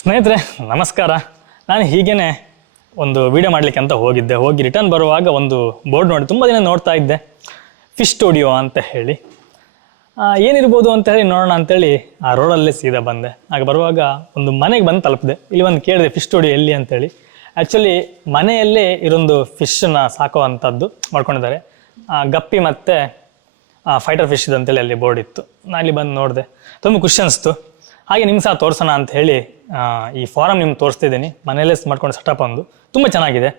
ಸ್ನೇಹಿತರೆ ನಮಸ್ಕಾರ. ನಾನು ಹೀಗೇನೆ ಒಂದು ವಿಡಿಯೋ ಮಾಡಲಿಕ್ಕೆ ಅಂತ ಹೋಗಿ ರಿಟರ್ನ್ ಬರುವಾಗ ಒಂದು ಬೋರ್ಡ್ ನೋಡಿ ತುಂಬ ದಿನ ನೋಡ್ತಾ ಇದ್ದೆ, ಫಿಶ್ ಸ್ಟುಡಿಯೋ ಅಂತ ಹೇಳಿ. ಏನಿರ್ಬೋದು ಅಂತ ಹೇಳಿ ನೋಡೋಣ ಅಂತೇಳಿ ಆ ರೋಡಲ್ಲೇ ಸೀದಾ ಬಂದೆ. ಆಗ ಬರುವಾಗ ಒಂದು ಮನೆಗೆ ಬಂದು ತಲುಪಿದೆ. ಇಲ್ಲಿ ಒಂದು ಕೇಳಿದೆ ಫಿಶ್ ಸ್ಟುಡಿಯೋ ಎಲ್ಲಿ ಅಂತೇಳಿ. ಆ್ಯಕ್ಚುಲಿ ಮನೆಯಲ್ಲೇ ಇರೊಂದು ಫಿಶನ್ನು ಸಾಕುವಂಥದ್ದು ಮಾಡ್ಕೊಂಡಿದ್ದಾರೆ. ಗಪ್ಪಿ ಮತ್ತು ಫೈಟರ್ ಫಿಶ್ ಇದು ಅಂತೇಳಿ ಅಲ್ಲಿ ಬೋರ್ಡ್ ಇತ್ತು. ನಾನು ಇಲ್ಲಿ ಬಂದು ನೋಡಿದೆ, ತುಂಬ ಖುಷಿ ಅನಿಸ್ತು. ಹಾಗೆ ನಿಮ್ಗೆ ಸಹ ತೋರಿಸೋಣ ಅಂತ ಹೇಳಿ ಈ ಫಾರಮ್ ನಿಮ್ಗೆ ತೋರಿಸ್ತಿದ್ದೀನಿ. ಮನೆಯಲ್ಲೇ ಮಾಡ್ಕೊಂಡು ಸೆಟಪ್ ಒಂದು ತುಂಬ ಚೆನ್ನಾಗಿದೆ,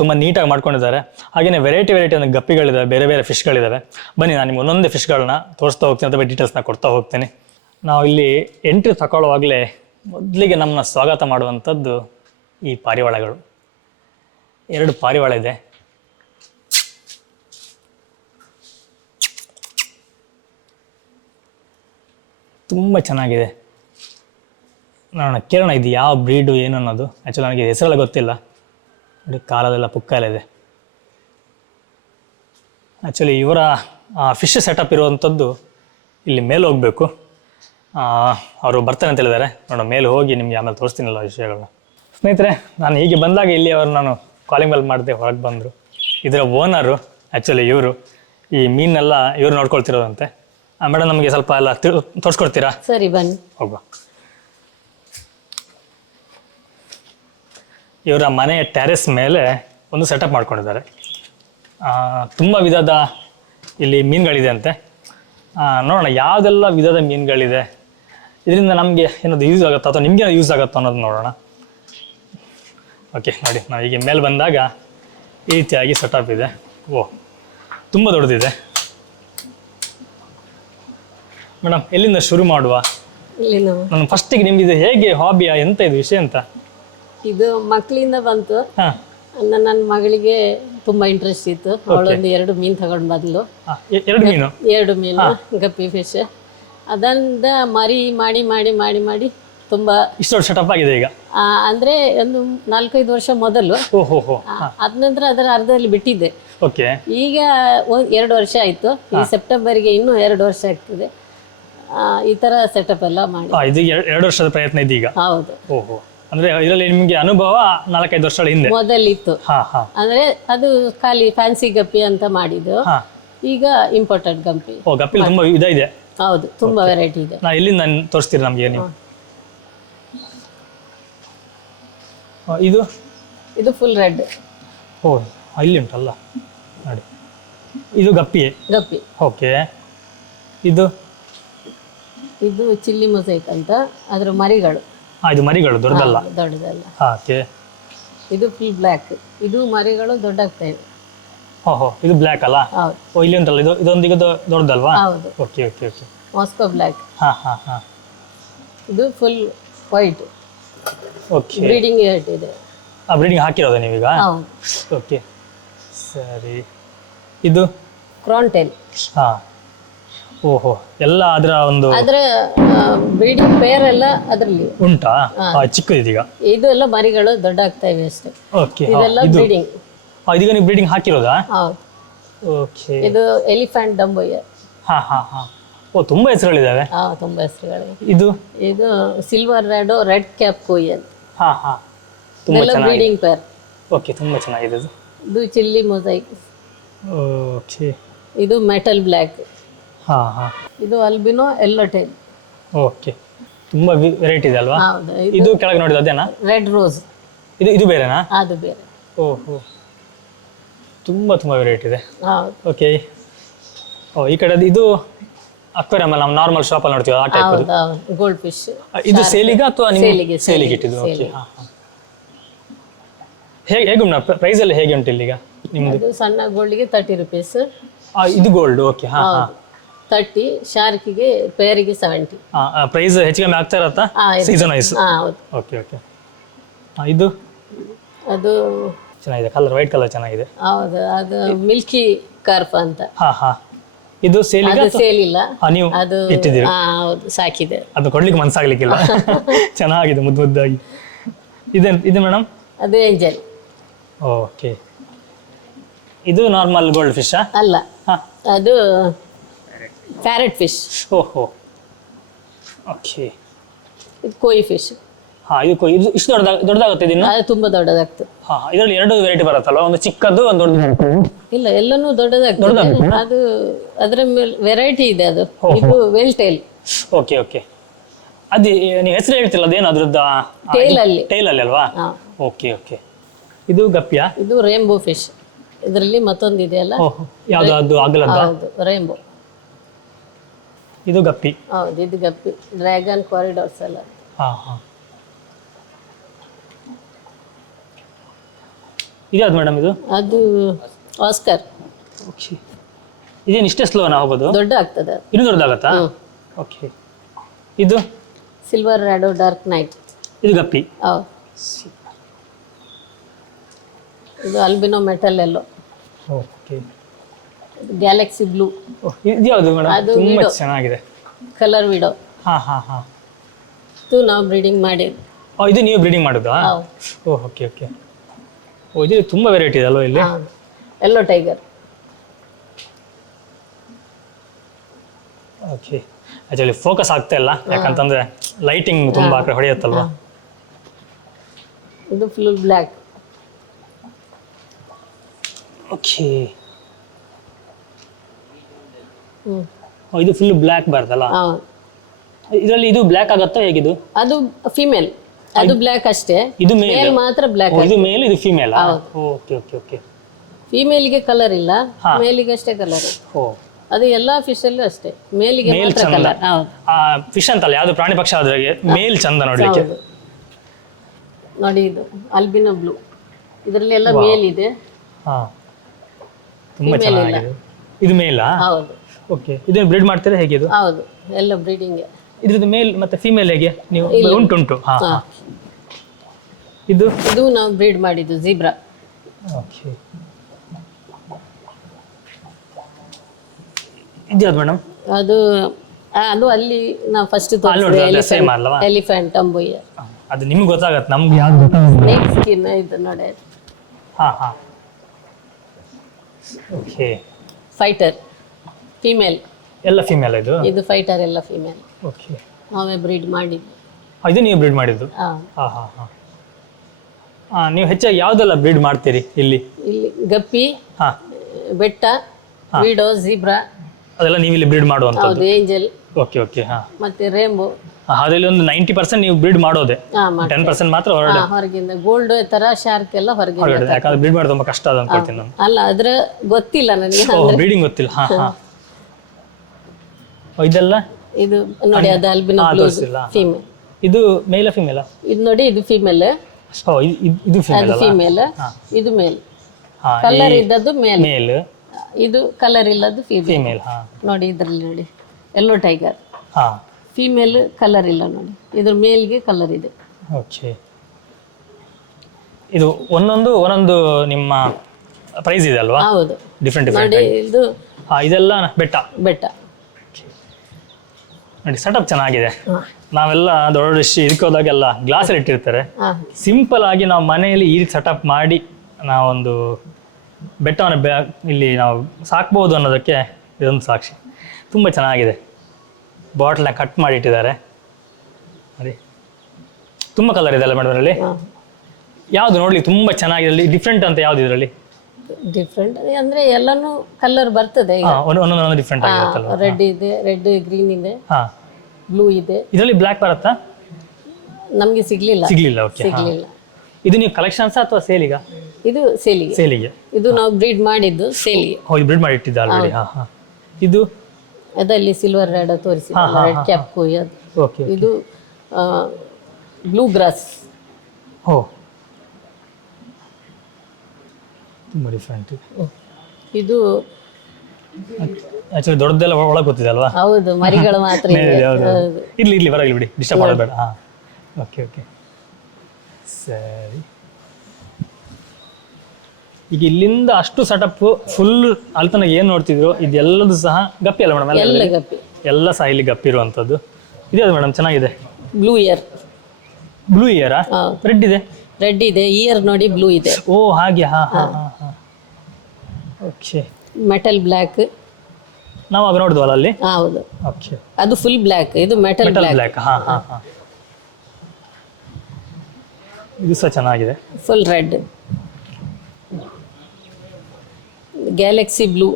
ತುಂಬ ನೀಟಾಗಿ ಮಾಡ್ಕೊಂಡಿದ್ದಾರೆ. ಹಾಗೆಯೇ ವೆರೈಟಿ ಅಂದರೆ ಗಪ್ಪಿಗಳಿದ್ದಾವೆ, ಬೇರೆ ಬೇರೆ ಫಿಶ್ಗಳಿದ್ದಾವೆ. ಬನ್ನಿ ನಾನು ನಿಮ್ಗೆ ಒಂದೊಂದೇ ಫಿಶ್ಗಳನ್ನ ತೋರಿಸ್ತಾ ಹೋಗ್ತೀನಿ, ಅಥವಾ ಡೀಟೇಲ್ಸ್ನ ಕೊಡ್ತಾ ಹೋಗ್ತೀನಿ. ನಾವು ಇಲ್ಲಿ ಎಂಟ್ರಿ ತಗೊಳ್ಳುವಾಗಲೇ ಮೊದಲಿಗೆ ನಮ್ಮನ್ನ ಸ್ವಾಗತ ಮಾಡುವಂಥದ್ದು ಈ ಪಾರಿವಾಳಗಳು. 2 ಪಾರಿವಾಳ ಇದೆ. ತುಂಬ ಚೆನ್ನಾಗಿದೆ. ನೋಡೋಣ, ಕೇಳೋಣ ಇದು ಯಾವ ಬ್ರೀಡು ಏನು ಅನ್ನೋದು. ಆ್ಯಕ್ಚುಲಿ ನನಗೆ ಹೆಸರೆಲ್ಲ ಗೊತ್ತಿಲ್ಲ. ನೋಡಿ, ಕಾಲದೆಲ್ಲ ಪುಕ್ಕೆಲ್ಲ ಇದೆ. ಆ್ಯಕ್ಚುಲಿ ಇವರ ಫಿಶ್ ಸೆಟಪ್ ಇರುವಂಥದ್ದು ಇಲ್ಲಿ ಮೇಲೆ ಹೋಗಬೇಕು. ಅವರು ಬರ್ತಾರೆ ಅಂತ ಹೇಳಿದ್ದಾರೆ. ನೋಡೋಣ, ಮೇಲೆ ಹೋಗಿ ನಿಮಗೆ ಆಮೇಲೆ ತೋರಿಸ್ತೀನಲ್ಲ ವಿಷಯಗಳನ್ನ. ಸ್ನೇಹಿತರೆ, ನಾನು ಹೀಗೆ ಬಂದಾಗ ಇಲ್ಲಿ ಅವರು ನಾನು ಕಾಲಿಂಗ್ ಬೆಲ್ ಮಾಡಿದೆ, ಹೊರಗೆ ಬಂದರು. ಇದರ ಓನರು ಆ್ಯಕ್ಚುಲಿ ಇವರು. ಈ ಮೀನೆಲ್ಲ ಇವರು ನೋಡ್ಕೊಳ್ತಿರೋದಂತೆ. ಮೇಡಮ್, ನಮಗೆ ಸ್ವಲ್ಪ ಎಲ್ಲ ತೋರಿಸ್ಕೊಡ್ತೀರಾ? ಸರಿ, ಬನ್ನಿ ಹೋಗುವ. ಇವರ ಮನೆ ಟೆರೆಸ್ ಮೇಲೆ ಒಂದು ಸೆಟಪ್ ಮಾಡ್ಕೊಂಡಿದ್ದಾರೆ. ತುಂಬ ವಿಧದ ಇಲ್ಲಿ ಮೀನುಗಳಿದೆ ಅಂತೆ. ನೋಡೋಣ ಯಾವುದೆಲ್ಲ ವಿಧದ ಮೀನುಗಳಿದೆ, ಇದರಿಂದ ನಮಗೆ ಏನಾದ್ರು ಯೂಸ್ ಆಗುತ್ತೋ ಅಥವಾ ನಿಮಗೆ ಯೂಸ್ ಆಗುತ್ತೋ ಅನ್ನೋದು ನೋಡೋಣ. ಓಕೆ, ನೋಡಿ, ನಾವು ಹೀಗೆ ಮೇಲೆ ಬಂದಾಗ ಈ ರೀತಿಯಾಗಿ ಸೆಟಪ್ ಇದೆ. ಓಹ್, ತುಂಬ ದೊಡ್ಡದಿದೆ. ಮೇಡಮ್, ಎಲ್ಲಿಂದ ಶುರು ಮಾಡುವ? ನಾನು ಫಸ್ಟಿಗೆ ನಿಮ್ಗೆ ಇದು ಹೇಗೆ ಹಾಬಿಯಾ, ಎಂತ ಇದು ವಿಷಯ ಅಂತ? ಇದು ಮಕ್ಕಳಿಂದ ಬಂತು. ನನ್ನ ಮಗಳಿಗೆ ತುಂಬಾ ಇಂಟ್ರೆಸ್ಟ್ ಇತ್ತು. ಅವಳೊಂದು 2 ಮೀನು ತಗೊಂಡು ಬಂದ್ಲು. 2 ಮೀನು ಗಪ್ಪಿ ಫಿಶ್. ಅದರಿಂದ ಮರಿ ಮಾಡಿ ಮಾಡಿ ಮಾಡಿ ಮಾಡಿ ತುಂಬಾ ಇಷ್ಟು ಸೆಟಪ್ ಆಗಿದೆ ಈಗ. ಅಂದ್ರೆ ಒಂದು 4-5 ವರ್ಷ ಮೊದಲು. ಅದ ನಂತರ ಅದರ ಅರ್ಧದಲ್ಲಿ ಬಿಟ್ಟಿದ್ದೆ. ಈಗ 2 ವರ್ಷ ಆಯ್ತು. ಈ ಸೆಪ್ಟೆಂಬರ್ಗೆ ಇನ್ನೂ 2 ವರ್ಷ ಆಗ್ತದೆ. ಈ ತರ ಸೆಟಪ್ ಎಲ್ಲ ಮಾಡಿ. ಇದು 2 ವರ್ಷದ ಪ್ರಯತ್ನ ಇದೆ ಈಗ? ಹೌದು. ಓಹೋ, ಅಂದ್ರೆ ಇದರಲ್ಲಿ ನಿಮ್ಗೆ ಅನುಭವ 4-5 ವರ್ಷಗಳ ಹಿಂದೆ ಮೊದಲಿತ್ತು. ಅಂದ್ರೆ ಅದು ಖಾಲಿ ಫ್ಯಾನ್ಸಿ ಗಪ್ಪಿ ಅಂತ ಮಾಡಿದ್ದು. ಈಗ ಇಂಪೋರ್ಟೆಡ್ ಗಪ್ಪಿ. ಗಪ್ಪಿ ತುಂಬಾ ವಿಧ ಇದೆ. ಹೌದು, ತುಂಬಾ ವೆರೈಟಿ ಇದೆ. ನಾ ಇಲ್ಲಿಂದ ತೋರಿಸ್ತೀರಿ ನಮ್ಗೆ ನೀವು? ಇದು ಫುಲ್ ರೆಡ್. ಓ, ಇಲ್ಲಿ ಉಂಟಲ್ಲ ನೋಡಿ, ಇದು ಗಪ್ಪಿ. ಓಕೆ, ಇದು ಚಿಲ್ಲಿ ಮೊಸೈಕ್ ಅಂತ, ಅದರ ಮರಿಗಳು. ಇದು ಮರಿಗಳು, ದೊಡ್ಡದಲ್ಲ? ಓಕೆ. ಇದು ಫುಲ್ ಬ್ಲ್ಯಾಕ್. ಇದು ಮರಿಗಳು ದೊಡ್ಡಾಗ್ತವೆ. ಓಹೋ, ಇದು ಬ್ಲ್ಯಾಕ್ ಅಲ್ಲ? ಓ, ಇಲ್ಲಿ ಉಂಟಲ್ಲ, ಇದೊಂದಿಗೆ ದೊಡ್ಡದಲ್ವಾ? ಹೌದು. Okay okay okay. Moscow black. ಇದು ಫುಲ್ ವೈಟ್. ಓಕೆ. ಬ್ರೀಡಿಂಗ್ ಇದೆ. ಬ್ರೀಡಿಂಗ್ ಹಾಕಿರೋದ ನೀವೀಗ? ಓಕೆ, ಸರಿ. ಇದು ಕ್ರಾನ್ ಟೈಲ್. ಓಹೋ, ಎಲ್ಲ ಅದರ ಬ್ರೀಡಿಂಗ್ ಪೇರ್ ಎಲ್ಲ ಅದರಲ್ಲಿ ಉಂಟಾ? ಚಿಕ್ಕದೀಗ ಇದು ಎಲ್ಲ ಮರಿಗಳು ದೊಡ್ಡ ಆಗ್ತಾ ಇವೆ ಅಷ್ಟೇ. ಓಕೆ, ಇದೆಲ್ಲ ಬ್ರೀಡಿಂಗ್. ಇದೀಗ ನೀವು ಬ್ರೀಡಿಂಗ್ ಹಾಕಿರೋದಾ? ಹೌದು. ಓಕೆ. ಇದು ಎಲಿಫೆಂಟ್ ಡಂಬೋಯರ್. ಓ, ತುಂಬಾ ಹೆಸರುಗಳಿದಾವೆ. ತುಂಬಾ ಹೆಸರುಗಳಿವೆ. ಇದು ಸಿಲ್ವರ್ ರೆಡ್ ಕ್ಯಾಪ್ ಕೊಯ್ಯನ್. ತುಂಬಾ ಬ್ರೀಡಿಂಗ್ ಪೇರ್. ಓಕೆ, ತುಂಬಾ ಚೆನ್ನಾಗಿದೆ. ಇದು ಚಿಲ್ಲಿ ಮೊಸೈಕ್. ಓಕೆ. ಇದು ಮೆಟಲ್ ಬ್ಲ್ಯಾಕ್. ಇದು ಅಲ್ಬಿನೋ ಎಲ್ಲೋ ಟೈಲ್. ಓಕೆ, ತುಂಬಾ ವೆರೈಟಿ ಇದೆ ಅಲ್ವಾ? ಇದು ಕೆಳಗೆ ನೋಡಿದ ಅದೇನಾ? Red rose. ಇದು ಬೇರೆನಾ? ಅದು ಬೇರೆ. ಓಹೋ, ತುಂಬಾ ವೆರೈಟಿ ಇದೆ. ಓಕೆ. ಈ ಕಡೆ ಇದು ಅಕ್ವೇರಿಯಂ ಅಲ್ಲ, ನಾವು ನಾರ್ಮಲ್ ಶಾಪ್ ಅಲ್ಲಿ ನೋಡ್ತೀವಿ ಆ ಟೈಪ್. Gold fish. ಇದು ಸೇಲಿಗ ಅಥವಾ ಸೇಲಿಗೆ ಇಟ್ಟಿದ್ದು? ಓಕೆ. ಹೇಗೆ ಪ್ರೈಸ್ ಎಲ್ಲ ಹೇಗೆ ಉಂಟು ಇಲ್ಲಿಗ ನಿಮ್ದು? ಸಣ್ಣ ಗೋಲ್ಡ್ಗೆ 30 ರೂಪೀಸ್. ಇದು ಗೋಲ್ಡ್. ಓಕೆ. 30. ಶಾರ್ಕಿಗೆ ಪೇರಿಗೆ 70. ಪ್ರೈಸ್ ಹೆಚ್ಚು ಕಮ್ಮಿ ಆಗ್ತಾ ಇರತ್ತಾ ಸೀಸನ್ ವೈಸ್? Okay okay. ಇದು ಅದು ಚೆನ್ನಾಗಿದೆ, ಕಲರ್ ವೈಟ್ ಕಲರ್ ಚೆನ್ನಾಗಿದೆ. ಹೌದು, ಅದು ಮಿಲ್ಕಿ ಕಾರ್ಪ್ ಅಂತ. ಇದು ಸೇಲಿಲ್ಲ? ನೀವು ಅದು ಇಟ್ಟಿದ್ದೀರಿ? ಹೌದು, ಸಾಕಿದೆ. ಅದು ಕೊಡ್ಲಿಕ್ಕೆ ಮನಸ್ಸಾಗ್ಲಿಕ್ಕಿಲ್ಲ. ಚೆನ್ನಾಗಿದೆ, ಮುದ್ದಾಗಿ. ಇದು ಮೇಡಮ್? ಅದು ಏಂಜಲ್. ಓಕೆ. ಇದು ನಾರ್ಮಲ್ ಗೋಲ್ಡ್ ಫಿಶ್ ಅಲ್ಲ, ಅದು ಪ್ಯಾರೆಟ್ ಫಿಶ್. ಓಹೋ, ಓಕೆ. ಇದು ಕೋಯಿ ಫಿಶ್. ಇದು ಇಷ್ಟು ದೊಡ್ಡದಾಗುತ್ತೆ ಇದನ್ನು. ಅದು ತುಂಬಾ ದೊಡ್ಡದಾಗ್ತದೆ. ಇದರಲ್ಲಿ 2 ವೆರೈಟಿ ಬರುತ್ತಲ್ವ, ಒಂದು ಚಿಕ್ಕದ್ದು ಒಂದು ದೊಡ್ಡದು. ಇಲ್ಲ, ಎಲ್ಲನೂ ದೊಡ್ಡದಾಗ್ತದೆ. ಅದು ಅದರ ಮೇಲೆ ವೆರೈಟಿ ಇದೆ. ಅದು ಇದು ವೆಲ್ ಟೇಲ್. Okay okay. ಅದು ನೀವು ಹೆಸರು ಹೇಳ್ತಿಲ್ಲ, ಅದೇನು ಅದ್ರದ್ದು? ಟೇಲ್ ಅಲ್ಲಿ ಅಲ್ವಾ? Okay okay. ಇದು ಗಪ್ಪಿಯಾ? ಇದು ರೇಂಬೋ ಫಿಶ್. ಇದರಲ್ಲಿ ಮತ್ತೊಂದು ಇದೆಯಲ್ಲ, ಯಾವುದು ಅದು ಅಗಲದ? ಹೌದು, ರೇಂಬೋ. ಇದು ಗಪ್ಪಿ. ಹೌದು, ಇದು ಗಪ್ಪಿ. ಡ್ರ್ಯಾಗನ್ ಕಾರಿಡಾರ್ಸ್ ಎಲ್ಲ. ಇದ್ಯಾವ್ದು ಮೇಡಮ್ ಇದು? ಅದು ಆಸ್ಕರ್. ಓಕೆ. ಇದೇನು ಇಷ್ಟೇ ಸ್ಲೋನಾ ಹೋಗೋದು? ದೊಡ್ಡ ಆಗ್ತದೆ. ಇನ್ನೂ ದೊಡ್ಡದಾಗತ್ತಾ? ಓಕೆ. ಇದು ಸಿಲ್ವರ್ ರ್ಯಾಡೋ ಡಾರ್ಕ್ ನೈಟ್. ಇದು ಗಪ್ಪಿ. ಹೌದು. ಇದು albino metal yellow. Okay. Galaxy blue. ಇದು ಯಾವುದು ಮೇಡಮ್? ಅದು ತುಂಬಾ ಚೆನ್ನಾಗಿದೆ. Colour widow. ಇದು ನಾವು ಬ್ರೀಡಿಂಗ್ ಮಾಡಿದ್ದು. ಇದು ನೀವು ಬ್ರೀಡಿಂಗ್ ಮಾಡೋದಾ? Okay okay. ಇದು ತುಂಬಾ ವೆರೈಟಿ ಇದೆ ಅಲ್ವಾ ಇಲ್ಲಿ? Yellow tiger. Okay. Actually focus ಆಗ್ತಾ ಇಲ್ಲ, ಯಾಕಂತಂದ್ರೆ ಲೈಟಿಂಗ್ ತುಂಬಾ ಆ ಕಡೆ ಹೊಡೆಯುತ್ತಲ್ವಾ. ಇದು ಫುಲ್ ಬ್ಲ್ಯಾಕ್. ಓಕೆ. ಇದು ಫುಲ್ ಬ್ಲ್ಯಾಕ್ ಬರ್ತಲ್ಲ, ಇದರಲ್ಲಿ ಇದು ಬ್ಲ್ಯಾಕ್ ಆಗುತ್ತಾ ಹೇಗಿದು? ಅದು ಫಿಮೇಲ್, ಅದು ಬ್ಲ್ಯಾಕ್ ಅಷ್ಟೇ. ಇದು ಮೇಲ್ ಮಾತ್ರ ಬ್ಲ್ಯಾಕ್. ಇದು ಮೇಲ್, ಇದು ಫಿಮೇಲ್. Okay okay okay. ಫಿಮೇಲ್ಗೆ ಕಲರ್ ಇಲ್ಲ, ಮೇಲಿಗೆ ಅಷ್ಟೇ ಕಲರ್. ಅದು ಎಲ್ಲಾ ಫಿಶ್ ಅಲ್ಲೂ ಅಷ್ಟೇ, ಮೇಲಿಗೆ ಮಾತ್ರ ಕಲರ್. ಫಿಶ್ ಅಂತಲ್ಲ, ಯಾವ್ದು ಪ್ರಾಣಿ ಪಕ್ಷ ಆದ್ರೆ ಮೇಲ್ ಚಂದ ನೋಡ್ಲಿಕ್ಕೆ. ನೋಡಿ, ಇದು ಅಲ್ಬಿನೋ ಬ್ಲೂ. ಇದರಲ್ಲಿ ಎಲ್ಲ ಮೇಲ್ ಇದೆ. ತುಂಬಾ ಚೆನ್ನಾಗಿದೆ. ಇದು ಮೇಲಾ? ಹೌದು. ಓಕೆ. ಇದನ್ನ ಬ್ರೀಡ್ ಮಾಡ್ತೀರಾ ಹೇಗೆ ಇದು? ಹೌದು, ಎಲ್ಲ ಬ್ರೀಡಿಂಗ್. ಇದ್ರದ್ದು ಮೇಲ್ ಮತ್ತೆ ಫಿಮೇಲ್ ಹೇಗೆ? ನೀವು ಉಂಟು. ಇದು ನಾವು ಬ್ರೀಡ್ ಮಾಡಿದ್ದು ಝೀಬ್ರಾ. ಓಕೆ. ಇದ್ಯಾವ್ದು ಮೇಡಮ್? ಅದು ಅಲ್ಲಿ ನಾವು ಫಸ್ಟ್ ಎಲಿಫೆಂಟ್ ಅಂಬುಯ್ಯ. ಅದು ನಿಮ್ಗೆ ಗೊತ್ತಾಗತ್ತೆ, ನಮ್ಗೆ ಯಾವ್ದು ಗೊತ್ತಾಗಲ್ಲ. ಸ್ನೇಕ್ ಸ್ಕಿನ್ ಇದು ನೋಡಿ. ಓಕೆ. Fighter female. ಎಲ್ಲ ಫಿಮೇಲ್ ಇದು? ಇದು ಫೈಟರ್ ಎಲ್ಲ ಫಿಮೇಲ್. ಓಕೆ. ನಾವೇ ಬ್ರೀಡ್ ಮಾಡಿದ್ದು. ಇದು ನೀವು ಬ್ರೀಡ್ ಮಾಡಿದ್ದು? ನೀವು ಹೆಚ್ಚಾಗಿ ಯಾವ್ದೆಲ್ಲ ಬ್ರೀಡ್ ಮಾಡ್ತೀರಿ ಇಲ್ಲಿ? ಗಪ್ಪಿ, ಬೆಟ್ಟ, ವಿಡೋ, ಝೀಬ್ರಾ ಅದೆಲ್ಲ ನೀವು ಇಲ್ಲಿ ಬ್ರೀಡ್ ಮಾಡುವಂತದ್ದು? ಏಂಜಲ್. Okay okay. ಮತ್ತೆ ರೇಂಬೋ. ಅದರಲ್ಲಿ ಒಂದು 90% ನೀವು ಬ್ರೀಡ್ ಮಾಡೋದೆ, 10% ಮಾತ್ರ ಹೊರಗಿಂದ. ಗೋಲ್ಡ್ ತರ ಶಾರ್ಕ್ ಎಲ್ಲ ಹೊರಗಿಂದ. ಯಾಕಂದ್ರೆ ಬ್ರೀಡ್ ಮಾಡೋದು ತುಂಬಾ ಕಷ್ಟ ಅದು ಅನ್ಕೊಳ್ತೀನಿ ನಾನು. ಅಲ್ಲ, ಅದ್ರ ಗೊತ್ತಿಲ್ಲ ನನಗೆ, ಬ್ರೀಡಿಂಗ್ ಗೊತ್ತಿಲ್ಲ. ಇದೆಲ್ಲ ಇದು ನೋಡಿ, ಅದು ಅಲ್ಬಿನೋ ಬ್ಲೂ ಫೀಮೇಲ್. ಇದು ಮೇಲ ಫಿಮೇಲಾ? ಇದು ನೋಡಿ, ಇದು ಫೀಮೇಲ್. ಇದು ಫೀಮೇಲ್, ಇದು ಮೇಲ್. ಕಲರ್ ಇದ್ದದ್ದು ಮೇಲ್, ಇದು ಕಲರ್ ಇಲ್ಲದ್ದು ಫೀಮೇಲ್. ನೋಡಿ, ಇದ್ರಲ್ಲಿ ನೋಡಿ, ಎಲ್ಲೋ ಟೈಗರ್. ಫೀಮೇಲ್ ಕಲರ್ ಇಲ್ಲ ನೋಡಿ, ಇದ್ರ ಮೇಲ್ಗೆ ಕಲರ್ ಇದೆ. ಓಕೆ. ಇದು ಒಂದೊಂದು ನಿಮ್ಮ ಪ್ರೈಸ್ ಇದೆ ಅಲ್ವಾ? ಹೌದು, ಡಿಫ್ರೆಂಟ್ ನೋಡಿ. ಇದು ಇದೆಲ್ಲ ಬೆಟ್ಟ. ನೋಡಿ, ಸೆಟಪ್ ಚೆನ್ನಾಗಿದೆ. ನಾವೆಲ್ಲ ದೊಡ್ಡ ಇದಕ್ಕೆ ಹೋದಾಗೆಲ್ಲ ಗ್ಲಾಸಲ್ಲಿ ಇಟ್ಟಿರ್ತಾರೆ. ಸಿಂಪಲ್ ಆಗಿ ನಾವು ಮನೆಯಲ್ಲಿ ಈ ರೀತಿ ಸೆಟಪ್ ಮಾಡಿ ನಾವೊಂದು ಬೆಟ್ಟವನ್ನು ಇಲ್ಲಿ ನಾವು ಸಾಕ್ಬೋದು ಅನ್ನೋದಕ್ಕೆ ಇದೊಂದು ಸಾಕ್ಷಿ. ತುಂಬ ಚೆನ್ನಾಗಿದೆ. ಬಾಟ್ಲನ್ನ ಕಟ್ ಮಾಡಿ ಇಟ್ಟಿದ್ದಾರೆ. ನೋಡಿ, ತುಂಬ ಕಲರ್ ಇದೆ ಅಲ್ಲ ಮೇಡಮ್ ಇದರಲ್ಲಿ? ಯಾವುದು ನೋಡ್ಲಿ ತುಂಬ ಚೆನ್ನಾಗಿದೆ? ಡಿಫ್ರೆಂಟ್ ಅಂತ ಯಾವ್ದು ಇದರಲ್ಲಿ? ಡಿಫ್ರೆಂಟ್ ಅಂದ್ರೆ ಎಲ್ಲಾನು ಕಲರ್ ಬರ್ತದೆ. ಒಂದೊಂದು ಡಿಫ್ರೆಂಟ್ ಆಗಿರುತ್ತಲ್ಲ. ರೆಡ್ ಇದೆ, ರೆಡ್ ಗ್ರೀನ್ ಇದೆ, ಬ್ಲೂ ಇದೆ. ಇದರಲ್ಲಿ ಬ್ಲ್ಯಾಕ್ ಬರುತ್ತಾ? ನಮ್ಗೆ ಸಿಗ್ಲಿಲ್ಲ. ಓಕೆ. ಇದು ನೀವು ಕಲೆಕ್ಷನ್ಸ್ ಅಥವಾ ಸೇಲಿಗ? ಇದು ಸೇಲಿಗೆ. ಇದು ನಾವು ಬ್ರೀಡ್ ಮಾಡಿದ್ದು ಸೇಲಿಗೆ. ಬ್ರೀಡ್ ಮಾಡಿ ಇಟ್ಟಿದ್ದ ಆಲ್ರೆಡಿ. ಇದು ಅದರಲ್ಲಿ ಸಿಲ್ವರ್ ರೆಡ್ ತೋರಿಸಿ, ರೆಡ್ ಕ್ಯಾಪ್. ಓಕೆ. ಇದು ಬ್ಲೂ ಗ್ರಾಸ್. ತುಂಬ ಡಿಫ್ರೆಂಟ್. ಇದು ಆಕ್ಚುಲಿ ದೊಡ್ಡದೆಲ್ಲ ಒಳಗೆ ಗೊತ್ತಿದೆ ಅಲ್ವಾ? ಹೌದು, ಮರಿಗಳು ಮಾತ್ರ. ಇಲ್ಲಿ ಬರಲಿ ಬಿಡಿ, ಡಿಸ್ಟರ್ಬ್ ಮಾಡೋದು ಬೇಡ. ಓಕೆ ಓಕೆ, ಸರಿ. ಈಗ ಇಲ್ಲಿಂದ ಅಷ್ಟು ಸೆಟಪ್ ಫುಲ್ ಅಲ್ಲಿ ತನಕ ಏನು ನೋಡ್ತಿದ್ರು ಇದೆಲ್ಲದು ಸಹ ಗಪ್ಪಿ ಅಲ್ಲ ಮೇಡಮ್? ಎಲ್ಲ ಗಪ್ಪಿ, ಎಲ್ಲ ಸಹ ಇಲ್ಲಿ ಗಪ್ಪಿ ಇರುವಂಥದ್ದು. ಇದೇ ಮೇಡಮ್ ಚೆನ್ನಾಗಿದೆ. Blue year. ಬ್ಲೂ ಇಯರಾ? ರೆಡ್ ಇದೆ. ರೆಡ್ ಇದೆ, ಇಯರ್ ನೋಡಿ ಬ್ಲೂ ಇದೆ. ಓ ಹಾಗೆ. ಓಕೆ. ಮೆಟಲ್ ಬ್ಲ್ಯಾಕ್ ನಾವು ಆಗ ನೋಡಿದ್ವಲ್ಲ ಅಲ್ಲಿ? ಹೌದು. ಓಕೆ. ಅದು ಫುಲ್ ಬ್ಲ್ಯಾಕ್, ಇದು ಮೆಟಲ್ ಬ್ಲ್ಯಾಕ್. ಇದು ಸಹ ಚೆನ್ನಾಗಿದೆ. Full red. Galaxy blue.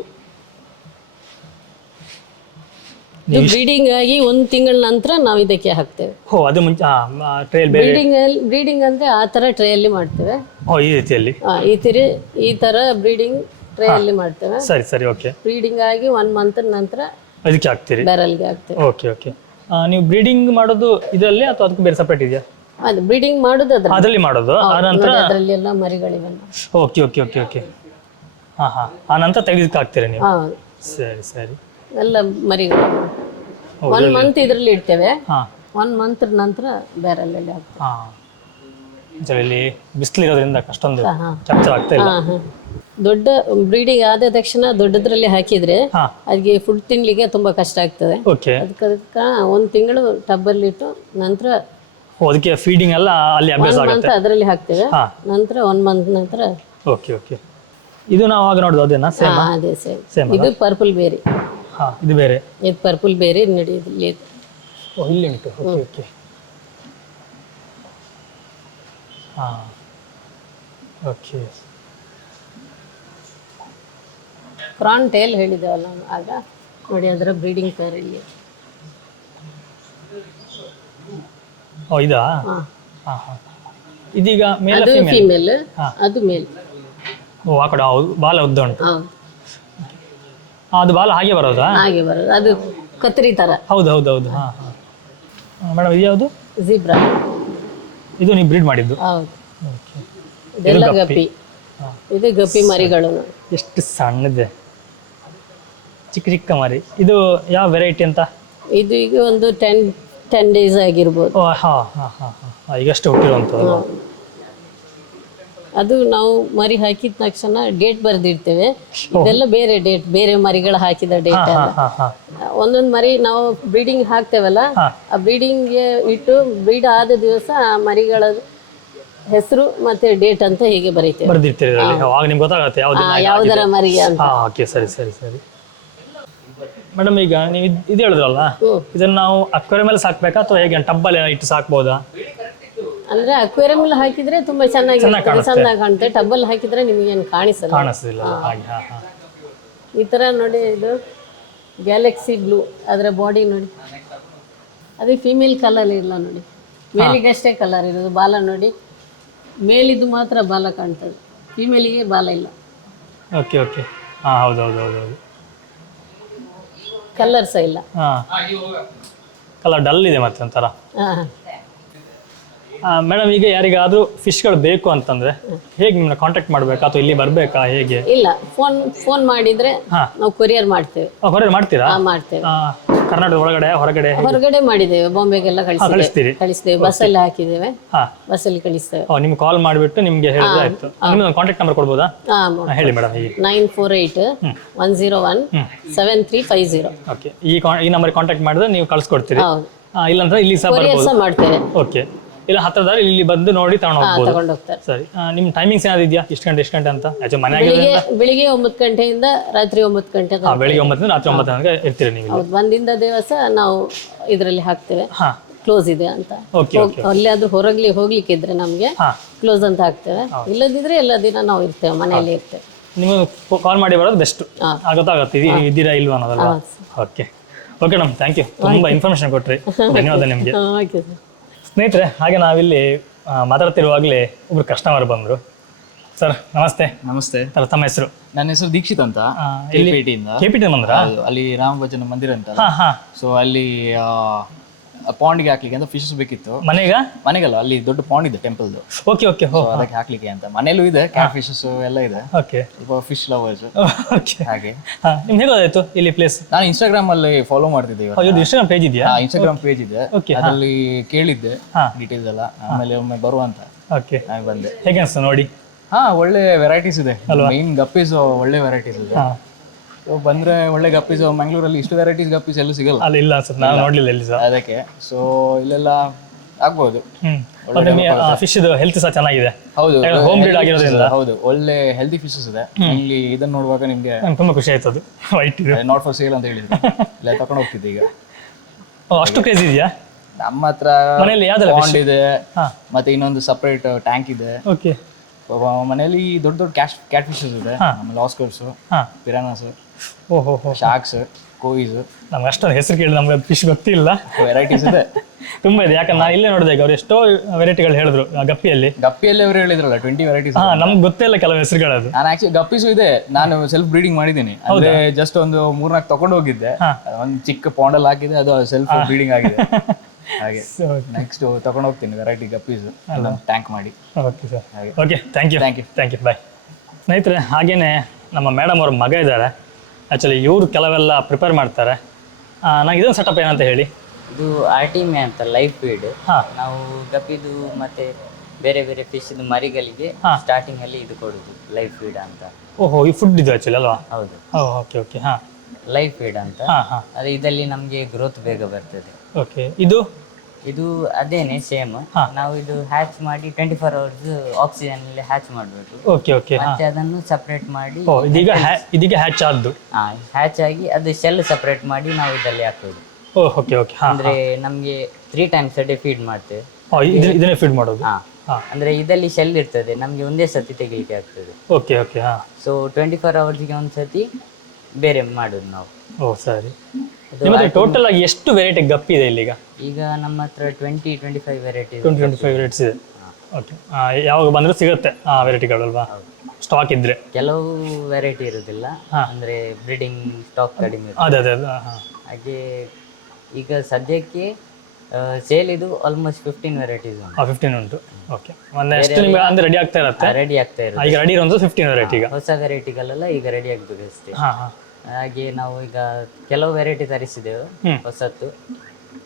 ಇದು ಬ್ರೀಡಿಂಗ್ ಆಗಿ 1 ತಿಂಗಳ ನಂತರ ನಾವು ಇದಕ್ಕೆ ಹಾಕ್ತೇವೆ. ಓ ಅದು ಮುಂಚೆ ಟ್ರೇಲ್ ಬೇರೆ. ಬ್ರೀಡಿಂಗ್ ಅಂದ್ರೆ ಆ ತರ ಟ್ರೇಯಲ್ಲಿ ಮಾಡ್ತೇವೆ. ಓ ಈ ರೀತಿಯಲ್ಲಿ. ಈ ತರ ಬ್ರೀಡಿಂಗ್ ಟ್ರೇಯಲ್ಲಿ ಮಾಡ್ತೇವೆ. ಸರಿ ಸರಿ ಓಕೆ. ಬ್ರೀಡಿಂಗ್ ಆಗಿ 1 ಮಂತ್ ನಂತರ ಅದಕ್ಕೆ ಹಾಕ್ತೀರಿ. ಬ್ಯಾರಲ್ಗೆ ಹಾಕ್ತೇವೆ. Okay okay. ನೀವು ಬ್ರೀಡಿಂಗ್ ಮಾಡೋದು ಇದರಲ್ಲಿ ಅಥವಾ ಅದಕ್ಕೆ ಬೇರೆ ಸಪ್ರೇಟ್ ಇದೆಯಾ? ಅದು ಬ್ರೀಡಿಂಗ್ ಮಾಡೋದು ಅದರಲ್ಲಿ ಮಾಡೋದು. ಆ ನಂತರ ಅದರಲ್ಲಿ ಎಲ್ಲ ಮರಿಗಳಿವೆಲ್ಲ. Okay okay okay okay. ಹಾಂ ಹಾಂ. ಆ ನಂತರ ತೆಗೆದಕ್ಕೆ ಹಾಕ್ತೀರಾ ನೀವು? ಹೌದು. ಸರಿ ಸರಿ. ಎಲ್ಲ ಮರಿಗಳು 1 ಮಂತ್ ಇದರಲ್ಲಿ ಇಡ್ತೇವೆ. ಹಾಂ. 1 ಮಂತ್ ನಂತರ ಬ್ಯಾರಲಲ್ಲಿ ಹಾಕ್ತೇವೆ. ಹಾಂ. ಇಲ್ಲಿ ಬಿಸಿಲು ಇರೋದ್ರಿಂದ ಅಷ್ಟೊಂದು ಚಮಚ ಆಗ್ತಾ ಇಲ್ಲ. ದೊಡ್ಡ ಬ್ರೀಡಿಂಗ್ ಆದ ತಕ್ಷಣ ದೊಡ್ಡದ್ರಲ್ಲಿ ಹಾಕಿದ್ರೆ ಅದಕ್ಕೆ ಫುಡ್ ತಿನ್ಲಿಕ್ಕೆ ತುಂಬಾ ಕಷ್ಟ ಆಗ್ತದೆ. ಓಕೆ. ಅದಕ್ಕೆ 1 ತಿಂಗಳು ಟಬ್ಬಲ್ಲಿ ಇಟ್ಟು ನಂತರ ಅದಕ್ಕೆ ಫೀಡಿಂಗ್ ಎಲ್ಲ ಅಲ್ಲಿ ಅಭ್ಯಾಸ ಆಗುತ್ತೆ. ಅದರಲ್ಲಿ ಹಾಕ್ತೇವೆ. ನಂತರ 1 ಮಂತ್ ನಂತರ. Okay okay. ಇದು ನಾವು ಆಗ ನೋಡೋದು ಅದೇನಾ? ಸೇಮ್. ಅದೇ ಸೇಮ್. ಇದು ಪರ್ಪಲ್ ಬೇರೆ. ಹಾ ಇದು ಬೇರೆ. ಇದು ಪರ್ಪಲ್ ಬೇರೆ ನಡೆಯುತ್ತೆ. ಓ ಇಲ್ಲಿ ಉಂಟು. Okay okay. ಹಾ ಓಕೆ. ಕ್ರಾನ್ ಟೇಲ್ ಹೇಳಿದ್ದೇವಲ್ಲ ಆಗ ನೋಡಿ, ಅದರ ಬ್ರೀಡಿಂಗ್ ಪೇರ್ ಇಲ್ಲಿ. ಓ ಇದಾ? ಹಾಂ ಹಾಂ. ಇದೀಗ ಮೇಲ್ ಅದು ಫೀಮೇಲ್, ಅದು ಮೇಲ್. ಓ ಆ ಕಡೆ ಹೌದು, ಬಾಲ ಉದ್ದ ಉಂಟು. ಹೌದು. ಅದು ಬಾಲ ಹಾಗೆ ಬರೋದಾ? ಹಾಗೆ ಬರೋದು, ಅದು ಕತ್ತರಿ ಥರ. ಹೌದು ಹೌದು ಹೌದು. ಹಾಂ ಹಾಂ. ಮೇಡಮ್ ಇದು ಯಾವುದು? ಜಿಬ್ರಾ. ಇದು ನೀವು ಬ್ರೀಡ್ ಮಾಡಿದ್ದು? ಹೌದು. ಓಕೆ. ಇದೆಲ್ಲ ಗಪ್ಪಿ. ಇದು ಗಪ್ಪಿ ಮರಿಗಳು. ಎಷ್ಟು ಸಣ್ಣದೆ, ಚಿಕ್ಕ ಚಿಕ್ಕ ಮರಿ. ಇದು ಯಾವ ವೆರೈಟಿ ಅಂತ? ಇದು ಈಗ ಒಂದು 10 ಡೇಸ್ ಆಗಿರ್ಬೋದು. ಓ ಹಾಂ ಹಾಂ ಹಾಂ ಹಾಂ. ಈಗಷ್ಟೇ ಹುಟ್ಟಿರುವಂಥದ್ದು. ಅದು ನಾವು ಮರಿ ಹಾಕಿದ ತಕ್ಷಣ ಡೇಟ್ ಬರೆದಿರ್ತೇವೆ. ಇದೆಲ್ಲ ಬೇರೆ ಡೇಟ್, ಬೇರೆ ಮರಿಗಳು ಹಾಕಿದ ಡೇಟ್. ಒಂದೊಂದು ಮರಿ ನಾವು ಬ್ರೀಡಿಂಗ್ ಹಾಕ್ತೇವಲ್ಲ, ಆ ಬ್ರೀಡಿಂಗ್ಗೆ ಇಟ್ಟು ಬ್ರೀಡ್ ಆದ ದಿವಸ ಆ ಮರಿಗಳ ಹೆಸರು ಮತ್ತೆ ಡೇಟ್ ಅಂತ ಹೀಗೆ ಬರೆದಿರ್ತೀರಿ. ಆಗ ನಿಮ್ಗೆ ಗೊತ್ತಾಗುತ್ತೆ ಯಾವುದರ ಮರಿ ಅಂತ. ಓಕೆ ಸರಿ ಸರಿ ಸರಿ. ಮೇಡಮ್ ಈಗ ನೀವು ಇದು ಹೇಳಿದ್ರಲ್ಲ, ಇದನ್ನ ನಾವು ಅಕ್ವೇರಿಯಂ ಅಲ್ಲಿ ಸಾಕ್ಬೇಕಾ ಅಥವಾ ಹೇಗೆ ಟಬ್ಬಲ್ಲಿ ಇಟ್ಟು ಸಾಕ್ಬೋದಾ? ಅಂದ್ರೆ ಅಕ್ವೇರಿಯಂ ಅಲ್ಲಿ ಹಾಕಿದ್ರೆ ತುಂಬಾ ಚೆನ್ನಾಗಿ ಚೆನ್ನಾಗಿ ಕಾಣುತ್ತೆ. ಟಬ್ಬಲ್ಲಿ ಹಾಕಿದ್ರೆ ನಿಮಗೆ ಏನು ಕಾಣಿಸೋದಿಲ್ಲ. ಈ ತರ ನೋಡಿ, ಇದು ಗ್ಯಾಲಕ್ಸಿ ಬ್ಲೂ. ಅದರ ಬಾಡಿ ನೋಡಿ, ಅದು ಫೀಮೇಲ್ ಕಲರ್ ಇಲ್ಲ ನೋಡಿ, ಮೇಲಿಗಷ್ಟೇ ಕಲರ್ ಇರೋದು. ಬಾಲ ನೋಡಿ, ಮೇಲಿದ್ದು ಮಾತ್ರ ಬಾಲ ಕಾಣ್ತದೆ, ಫೀಮೇಲಿಗೆ ಬಾಲ ಇಲ್ಲ. Okay okay. ಹಾಂ ಹೌದು ಹೌದು ಹೌದು ಹೌದು. ಕಲರ್ ಸಹ ಇಲ್ಲ. ಹಾಂ, ಕಲರ್ ಡಲ್ ಇದೆ ಮತ್ತೆ ಒಂಥರ. ಮೇಡಮ್ ಈಗ ಯಾರಿಗಾದ್ರೂ ಫಿಶ್ಗಳು ಬೇಕು ಅಂತಂದ್ರೆ ಹೇಗೆ ನಿಮ್ಮನ್ನ ಕಾಂಟ್ಯಾಕ್ಟ್ ಮಾಡಬೇಕಾ ಅಥವಾ ಇಲ್ಲಿ ಬರಬೇಕಾ ಹೇಗೆ? ಇಲ್ಲ, ಫೋನ್ ಮಾಡಿದ್ರೆ ನಾವು ಕೊರಿಯರ್ ಮಾಡ್ತೇವೆ. ಕೊರಿಯರ್ ಮಾಡ್ತೀರಾ? ಮಾಡ್ತೇವೆ. ಕರ್ನಾಟಕದ ಒಳಗಡೆ ಹೊರಗಡೆ ಮಾಡಿದ್ದೇವೆ. ಬಾಂಬೆಗೆಲ್ಲ ಕಳಿಸ್ತೇವೆ. ಬಸ್ಸಲ್ಲಿ ಹಾಕಿದ್ದೇವೆ, ಬಸ್ಸಲ್ಲಿ ಕಳಿಸ್ತೇವೆ. ನಿಮ್ಗೆ ಕಾಲ್ ಮಾಡಿಬಿಟ್ಟು ನಿಮ್ಗೆ ಹೇಳಿದ್ರೆ ಆಯ್ತು. ನಿಮ್ಗೆ ಕಾಂಟ್ಯಾಕ್ಟ್ ನಂಬರ್ ಕೊಡ್ಬೋದಾ? ಹೇಳಿ ಮೇಡಮ್. 9481107350. ಓಕೆ. ಈ ನಂಬರ್ ಕಾಂಟ್ಯಾಕ್ಟ್ ಮಾಡಿದ್ರೆ ನೀವು ಕಳಿಸ್ಕೊಡ್ತೀರಿ? ಇಲ್ಲಾಂದ್ರೆ ಇಲ್ಲಿ ಸಹ ಮಾಡ್ತೇವೆ. ಓಕೆ. ಇಲ್ಲ ಹತ್ರದಲ್ಲಿ ಇಲ್ಲಿ ಬಂದು ನೋಡಿ ತಗೊಂಡು ಹೋಗ್ತಾರೆ. ಸರಿ. ನಿಮ್ಮ ಟೈಮಿಂಗ್ಸ್ ಏನಾದ್ರು ಇದೆಯಾ? ಎಷ್ಟು ಗಂಟೆ ಅಂತ? ಬೆಳಿಗ್ಗೆ 9 ಗಂಟೆಯಿಂದ ರಾತ್ರಿ 9 ಗಂಟೆ. ಬೆಳಿಗ್ಗೆ 9 ರಾತ್ರಿ 9 ತನಕ ಇರ್ತೀರಿ ನೀವು? ಬಂದಿಂದ ದಿವಸ ನಾವು ಇದರಲ್ಲಿ ಹಾಕ್ತೇವೆ, ಕ್ಲೋಸ್ ಇದೆ ಅಂತ. ಅಲ್ಲಿ ಅದು ಹೊರಗ್ಲಿ ಹೋಗ್ಲಿಕ್ಕೆ ಇದ್ರೆ ನಮ್ಗೆ ಕ್ಲೋಸ್ ಅಂತ ಹಾಕ್ತೇವೆ. ಇಲ್ಲದಿದ್ರೆ ಎಲ್ಲ ದಿನ ನಾವು ಇರ್ತೇವೆ, ಮನೆಯಲ್ಲಿ ಇರ್ತೇವೆ. ನಿಮಗೆ ಕಾಲ್ ಮಾಡಿ ಬರೋದು ಬೆಸ್ಟ್. ಗೊತ್ತಾಗುತ್ತೆ ಇದ್ದೀರಾ ಇಲ್ವಾ ಅನ್ನೋದಲ್ಲ. Okay okay madam, thank you. ತುಂಬಾ ಇನ್ಫಾರ್ಮೇಶನ್ ಕೊಟ್ರಿ, ಧನ್ಯವಾದ ನಿಮಗೆ. ಸ್ನೇಹಿತರೆ, ಹಾಗೆ ನಾವಿಲ್ಲಿ ಮಾತಾಡ್ತಿರುವಾಗಲೇ ಒಬ್ರು ಕಸ್ಟಮರ್ ಬಂದರು. ಸರ್ ನಮಸ್ತೆ. ನಮಸ್ತೆ. ತಮ್ಮ ಹೆಸರು? ನನ್ನ ಹೆಸರು ದೀಕ್ಷಿತ್ ಅಂತ. ಕೆಪಿಟಿ ಬಂದ್ರಾ? ಅಲ್ಲಿ ರಾಮ ಭಜನ ಮಂದಿರ ಅಂತ. ಸೊ ಅಲ್ಲಿ ಪಾಂಡ್ಗೆ ಹಾಕ್ಲಿಕ್ಕೆ ಅಂತ ಫಿಶಸ್ ಬೇಕಿತ್ತು. ಮನೆಗಲ್ಲ, ಅಲ್ಲಿ ದೊಡ್ಡ ಪಾಂಡ್ ಇದೆ ಟೆಂಪಲ್ದು. Okay okay. ಅದಕ್ಕೆ ಹಾಕ್ಲಿಕ್ಕೆ ಅಂತ. ಮನೇಲೂ ಇದೆ ಕ್ಯಾಟ್ ಫಿಶಸ್ ಎಲ್ಲ ಇದೆ. ಓಕೆ. Fish lovers. ಹಾಗೆ ನಿಮ್ಗೆ ಹೇಗೆ ಗೊತ್ತಾಯ್ತು ಇಲ್ಲಿ ಪ್ಲೇಸ್? ನಾನು ಇನ್ಸ್ಟಾಗ್ರಾಮ್ ಅಲ್ಲಿ ಫಾಲೋ ಮಾಡ್ತಿದ್ದೆ. ಇನ್ಸ್ಟಾಗ್ರಾಮ್ ಪೇಜ್ ಇದೆಯಾ? ಇನ್ಸ್ಟಾಗ್ರಾಮ್ ಪೇಜ್ ಇದೆ, ಅದರಲ್ಲಿ ಕೇಳಿದ್ದೆ ಡೀಟೇಲ್ಸ್ ಎಲ್ಲ. ಆಮೇಲೆ ಒಮ್ಮೆ ಬರುವಂತ ಬಂದೆ. ಹೇಗೆ ಅನ್ಸ್ತು ನೋಡಿ? ಒಳ್ಳೆ ವೆರೈಟೀಸ್ ಇದೆ. ಮೈನ್ ಗಪ್ಪೀಸ್ ಒಳ್ಳೆ ವೆರೈಟೀಸ್ ಇದೆ. ಬಂದ್ರೆ ಒಳ್ಳೆ ಗಪ್ಪೀಸ್. ಮಂಗಳೂರಲ್ಲಿ ಇಷ್ಟು ವೆರೈಟೀಸ್ ಗಪ್ಪೀಸ್ ಎಲ್ಲೂ ಸಿಗಲ್ಲ. ಇಲ್ಲ ಸರ್, ನಾನು ನೋಡ್ಲಿಲ್ಲ ಎಲ್ಲಿ ಸರ್. ಅದಕ್ಕೆ ಸೊ ಇಲ್ಲೆಲ್ಲ ಆಗ್ಬೋದು. ಫಿಶ್ ಹೆಲ್ತ್ ಸಹ ಚೆನ್ನಾಗಿದೆ. ಹೌದು, ಹೋಮ್ ಬ್ರೀಡ್ ಆಗಿರೋದ್ರಿಂದ. ಹೌದು, ಒಳ್ಳೆ ಹೆಲ್ದಿ ಫಿಶಸ್ ಇದೆ. ಇಲ್ಲಿ ಇದನ್ನ ನೋಡುವಾಗ ನಿಮ್ಗೆ ತುಂಬಾ ಖುಷಿ ಆಯ್ತು. ಅದು ವೈಟ್ ನಾಟ್ ಫಾರ್ ಸೇಲ್ ಅಂತ ಹೇಳಿದ್ರು, ಇಲ್ಲ ತಗೊಂಡು ಹೋಗ್ತಿದ್ದೆ ಈಗ. ಅಷ್ಟು ಕ್ರೇಜ್ ಇದೆಯಾ? ನಮ್ಮ ಹತ್ರ ಮನೆಯಲ್ಲಿ ಯಾವ್ದೆಲ್ಲ ಪಾಂಡ್ ಇದೆ, ಹಾ. ಮತ್ತೆ ಇನ್ನೊಂದು ಸಪರೇಟ್ ಟ್ಯಾಂಕ್ ಇದೆ. ಓಕೆ. ಮನೆಯಲ್ಲಿ ದೊಡ್ಡ ದೊಡ್ಡ ಕ್ಯಾಟ್ ಫಿಶಸ್ ಇದೆ, ಆಮೇಲೆ ಆಸ್ಕರ್ಸ್, ಪಿರಾನಾಸ್, ಓಹೋ ಹೋ, ಶಾರ್ಕ್ಸ್, ಕೋಯಿಸ್. ನಮ್ಗೆ ಅಷ್ಟೊಂದು ಹೆಸರು ಕೇಳಿ ನಮ್ಗೆ ಫಿಶ್ ಗೊತ್ತಿಲ್ಲ. ವೆರೈಟೀಸ್ ಇದೆ, ತುಂಬಾ ಇದೆ. ಯಾಕಂದ್ರೆ ನಾನು ಇಲ್ಲೇ ನೋಡಿದೆ, ಅವ್ರು ಎಷ್ಟೋ ವೆರೈಟಿಗಳು ಹೇಳಿದ್ರು ಗಪ್ಪಿಯಲ್ಲಿ. ಅವರು ಹೇಳಿದ್ರಲ್ಲ 20 ವೆರೈಟೀಸ್. ನಮ್ಗೆ ಗೊತ್ತೇ ಇಲ್ಲ ಕೆಲವು ಹೆಸರುಗಳದು. ನಾನು ಆಕ್ಚುಲಿ ಗಪ್ಪೀಸು ಇದೆ, ನಾನು ಸೆಲ್ಫ್ ಬ್ರೀಡಿಂಗ್ ಮಾಡಿದ್ದೀನಿ. ಅಂದ್ರೆ ಜಸ್ಟ್ ಒಂದು 3-4 ತಗೊಂಡು ಹೋಗಿದ್ದೆ, ಒಂದು ಚಿಕ್ಕ ಪಾಂಡಲ್ ಹಾಕಿದೆ, ಅದು ಸೆಲ್ಫ್ ಬ್ರೀಡಿಂಗ್ ಆಗಿದೆ. ಹಾಗೆ ನೆಕ್ಸ್ಟ್ ತಗೊಂಡು ಹೋಗ್ತೀನಿ ವೆರೈಟಿ ಗಪ್ಪೀಸ್ ಟ್ಯಾಂಕ್ ಮಾಡಿ. Okay sir, okay, thank you, bye. ಸ್ನೇಹಿತರೆ, ಹಾಗೇನೆ ನಮ್ಮ ಮೇಡಮ್ ಅವ್ರ ಮಗ ಇದ್ದಾರೆ. ಆ್ಯಕ್ಚುಲಿ ಇವರು ಕೆಲವೆಲ್ಲ ಪ್ರಿಪೇರ್ ಮಾಡ್ತಾರೆ. ನಂಗೆ ಇದೊಂದು ಸೆಟಪ್ ಏನಂತ ಹೇಳಿ. ಇದು ಆರ್ಟಿಮೆ ಅಂತ ಲೈಫ್ ಫೀಡ್. ನಾವು ಗಪ್ಪಿದು ಮತ್ತೆ ಬೇರೆ ಬೇರೆ ಫಿಶ್ ಮರಿಗಳಿಗೆ ಸ್ಟಾರ್ಟಿಂಗ್ ಅಲ್ಲಿ ಇದು ಕೊಡುದು ಲೈಫ್ ಫೀಡ್ ಅಂತ. ಓಹೋ, ಈ ಫುಡ್ ಇದು ಆ್ಯಕ್ಚುಲಿ ಅಲ್ವಾ? ಹೌದು. Okay okay. ಹಾಂ, ಲೈಫ್ ಫೀಡ್ ಅಂತ. ಅದು ಇದರಲ್ಲಿ ನಮಗೆ ಗ್ರೋತ್ ಬೇಗ ಬರ್ತದೆ. ಓಕೆ. ಇದು ಅದೇನೆ ಸೇಮ್. ನಾವು ಇದು ಹ್ಯಾಚ್ ಮಾಡಿ 24 hours ಆಕ್ಸಿಜನ್ ಅಲ್ಲಿ ಹ್ಯಾಚ್ ಮಾಡಬೇಕು. Okay okay. ಮತ್ತೆ ಅದನ್ನು ಸಪರೇಟ್ ಮಾಡಿ ಇದೀಗ ಹ್ಯಾಚ್ ಆದ್ದು. ಹ್ಯಾಚ್ ಆಗಿ ಅದು ಶೆಲ್ ಸಪರೇಟ್ ಮಾಡಿ ನಾವು ಇದರಲ್ಲಿ ಹಾಕೋದು. Okay okay. ಅಂದ್ರೆ ನಮ್ಗೆ 3 times a day ಫೀಡ್ ಮಾಡ್ತೇವೆ. ಇದನ್ನೇ ಫೀಡ್ ಮಾಡೋದು. ಅಂದ್ರೆ ಇದರಲ್ಲಿ ಶೆಲ್ ಇರ್ತದೆ, ನಮ್ಗೆ ಒಂದೇ ಸತಿ ತೆಗಿಲಿಕ್ಕೆ ಆಗ್ತದೆ. Okay okay. ಸೊ 24 hours ಒಂದ್ಸತಿ ಬೇರೆ ಮಾಡೋದು ನಾವು. ಓ ಸರಿ. ಟೋಟಲ್ ಆಗಿ ಎಷ್ಟು ವೆರೈಟಿ ಗಪ್ಪಿ ಇದೆ ಇಲ್ಲಿಗ? ಈಗ ನಮ್ಮ ಹತ್ರ 20-25 ವೆರೈಟಿ 25 ವೆರೈಟೀಸ್ ಇದೆ. ಓಕೆ. ಯಾವಾಗ ಬಂದರೂ ಸಿಗುತ್ತೆ ಆ ವೆರೈಟಿಗಳಲ್ವಾ, ಸ್ಟಾಕ್ ಇದ್ರೆ? ಕೆಲವು ವೆರೈಟಿ ಇರೋದಿಲ್ಲ, ಅಂದ್ರೆ ಬ್ರೀಡಿಂಗ್ ಸ್ಟಾಕ್ ಕಡಿಮೆ. ಅದೇ ಹಾಗೆ ಈಗ ಸದ್ಯಕ್ಕೆ ಸೇಲ್ ಇದು ಆಲ್ಮೋಸ್ಟ್ 15 ವೆರೈಟೀಸ್ ಉಂಟು. 15 ಉಂಟು. ಓಕೆ. ಎಷ್ಟು ನಿಮ್ಗೆ ಅಂದ್ರೆ ರೆಡಿ ಆಗ್ತಾ ಇರುತ್ತೆ? ರೆಡಿ ಆಗ್ತಾ ಇರುತ್ತೆ. ಈಗ ರೆಡಿ ಇರೋದು 15 ವೆರೈಟಿ. ಈಗ ಹೊಸ ವೆರೈಟಿಗಳೆಲ್ಲ ಈಗ ರೆಡಿ ಆಗ್ಬೇಕು ಅಷ್ಟೇ. ಹಾಗೆ ನಾವು ಈಗ ಕೆಲವು ವೆರೈಟಿ ತರಿಸಿದೆವು ಹೊಸತ್ತು.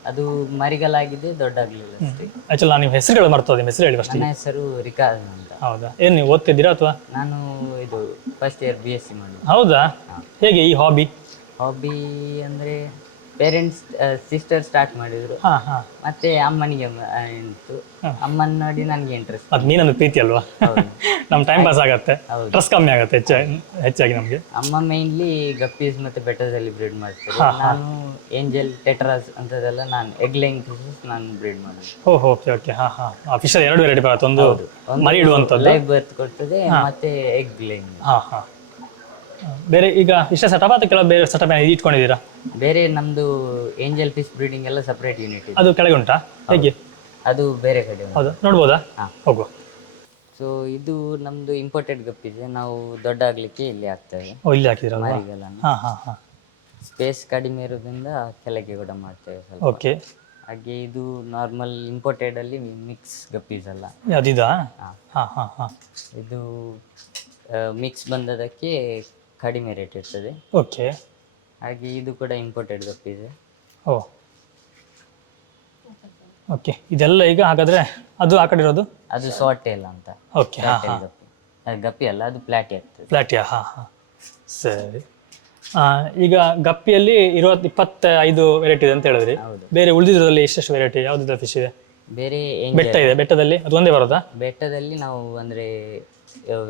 ಅದು ಮರಿಗಳಾಗಿದೆ, ದೊಡ್ಡಾಗ್ಲಿಲ್ಲ ಅಷ್ಟೇ. ಆಕ್ಚುಲಿ ನಾನು ನಿಮ್ಮ ಹೆಸರುಗಳು ಮರ್ತೋದೆ, ಹೆಸರು ಹೇಳಿ ಫಸ್ಟ್. ನನ್ನ ಹೆಸರು ರಿಕಾಜ್ ಅಂತ. ಹೌದಾ? ಏನು ನೀವು ಓದ್ತಿದ್ದೀರಾ ಅಥವಾ? ನಾನು ಇದು ಫಸ್ಟ್ ಇಯರ್ BSc ಮಾಡಿದ್ದು. ಹೌದಾ? ಹೇಗೆ ಈ ಹಾಬಿ ಅಂದ್ರೆ ಪೇರೆಂಟ್ಸ್ ಸಿಸ್ಟರ್ ಸ್ಟಾರ್ಟ್ ಮಾಡಿದ್ರು, ಮತ್ತೆ ಅಮ್ಮನಿಗೆ ಇತ್ತು. ಅಮ್ಮನ ನೋಡಿ ನನಗೆ ಇಂಟ್ರೆಸ್ಟ್. ಅದು ನೀನೊಂದು ಪ್ರೀತಿ ಅಲ್ವಾ? ನಮ್ ಟೈಮ್ ಪಾಸ್ ಆಗತ್ತೆ, ಸ್ಟ್ರೆಸ್ ಕಮ್ಮಿ ಆಗುತ್ತೆ ಹೆಚ್ಚಾಗಿ ನಮಗೆ. ಅಮ್ಮ ಮೇನ್ಲಿ ಗಪ್ಪೀಸ್ ಮತ್ತೆ ಬೆಟ್ಟದಲ್ಲಿ ಬ್ರೀಡ್ ಮಾಡ್ತಾರೆ. ನಾನು ಏಂಜಲ್, ಟೆಟ್ರಾಸ್ ಅಂತದೆಲ್ಲ ನಾನು ಎಗ್ ಲೈಯಿಂಗ್ ಫಿಶಸ್ ನಾನು ಬ್ರೀಡ್ ಮಾಡಿದೆ. Okay okay. ಫಿಶ್ 2 ವೆರೈಟಿ ಬರುತ್ತೆ. ಒಂದು ಮರಿ ಇಡುವಂಥದ್ದು, ಲೈವ್ ಬರ್ತ್ ಕೊಡ್ತದೆ, ಮತ್ತೆ ಎಗ್ ಲೈಯಿಂಗ್. ಬೇರೆ ಈಗ ಇಷ್ಟ ಸೆಟಪ್ ಅಥವಾ ಕೆಲವು ಬೇರೆ ಸೆಟಪ್ ಇಟ್ಕೊಂಡಿದ್ದೀರಾ? ಬೇರೆ ನಮ್ದು ಏಂಜಲ್ ಫಿಶ್ ಬ್ರೀಡಿಂಗ್ ಎಲ್ಲ ಸಪರೇಟ್ ಯೂನಿಟ್ ಇದೆ. ಅದು ಕೆಳಗೆ ಉಂಟಾ? ಹೇಗೆ? ಅದು ಬೇರೆ ಕಡೆ. ಹೌದಾ? ನೋಡ್ಬೋದಾ? ಹೋಗುವ. ಸೊ ಇದು ನಮ್ದು ಇಂಪೋರ್ಟೆಡ್ ಗಪ್ಪಿದೆ, ನಾವು ದೊಡ್ಡ ಆಗ್ಲಿಕ್ಕೆ ಇಲ್ಲಿ ಹಾಕ್ತೇವೆ. ಇಲ್ಲಿ ಹಾಕಿದ್ರಲ್ಲ ಮರಿಗಳನ್ನು. ಸ್ಪೇಸ್ ಕಡಿಮೆ ಇರೋದ್ರಿಂದ ಕೆಳಗೆ ಕೂಡ ಮಾಡ್ತೇವೆ ಸ್ವಲ್ಪ. ಓಕೆ. ಹಾಗೆ ಇದು ನಾರ್ಮಲ್ ಇಂಪೋರ್ಟೆಡ್ ಅಲ್ಲಿ ಮಿಕ್ಸ್ ಗಪ್ಪೀಸ್ ಅಲ್ಲ. ಯಾವ್ದಿದಾ? ಇದು ಮಿಕ್ಸ್ ಬಂದದಕ್ಕೆ ಕಡಿಮೆ ರೇಟ್ ಇರ್ತದೆ. ಓಕೆ. ಹಾಗೆ ಇದು ಕೂಡ ಇಂಪೋರ್ಟೆಡ್ ಗಪ್ಪೀಸ್. ಓಕೆ. ಇದೆಲ್ಲ ಈಗ ಹಾಗಾದ್ರೆ ಅದು ಆ ಕಡೆ ಇರೋದು ಅದು ಸಾಟ್ ಟೇಲ್ ಅಂತ. ಓಕೆ. ಗಪ್ಪಿ ಅದು ಗಪ್ಪಿ ಅಲ್ಲ, ಅದು ಪ್ಲಾಟಿ ಆಗ್ತದೆ. ಪ್ಲಾಟಿಯಾ? ಸರಿ. ಈಗ ಗಪ್ಪಿಯಲ್ಲಿ 25 ವೆರೈಟಿ ಇದೆ ಅಂತ ಹೇಳಿದ್ರಿ. ಬೇರೆ ಉಳಿದಿರೋದ್ರಲ್ಲಿ ಎಷ್ಟೆಷ್ಟು ವೆರೈಟಿ, ಯಾವ್ದು ಫಿಶ್ ಇದೆ? ಬೇರೆ ಬೆಟ್ಟ ಇದೆ, ಬೆಟ್ಟದಲ್ಲಿ ಅದು ಒಂದೇ ಬರೋದಾ? ಬೆಟ್ಟದಲ್ಲಿ ನಾವು ಅಂದ್ರೆ